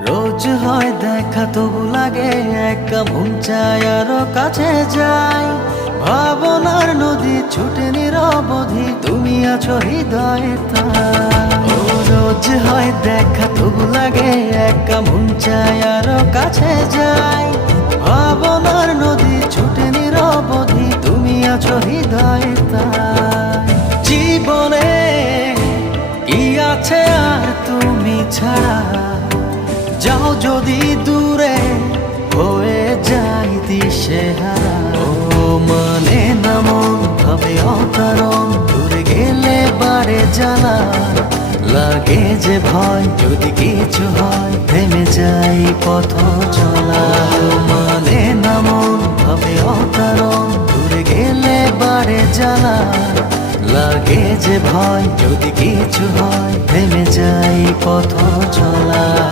রোজ হয় দেখা তবু লাগে একা মন চায় আরো কাছে যাই। ভাবনার নদী ছুটে নিরবধি, তুমি আছো হৃদয়ে তাই। ও রোজ হয় দেখা তবু লাগে একা মন চায় আরো কাছে যাই। ভাবনার নদী ছুটে নিরবধি, তুমি আছো হৃদয়ে তাই। জীবনে কি আছে আর তুমি ছাড়া, যাও যদি দূরে হয়ে যাই দিশেহারা। ও মানে না মন ভাবে অকারণ, দূরে গেলে বাড়ে জ্বালা। লাগে যে ভয় যদি কিছু হয়, থেমে যাই পথ চলা। ও মানে না মন ভাবে অকারণ, দূরে গেলে বাড়ে জ্বালা। লাগে যে ভয় যদি কিছু হয়, থেমে যাই পথ চলা।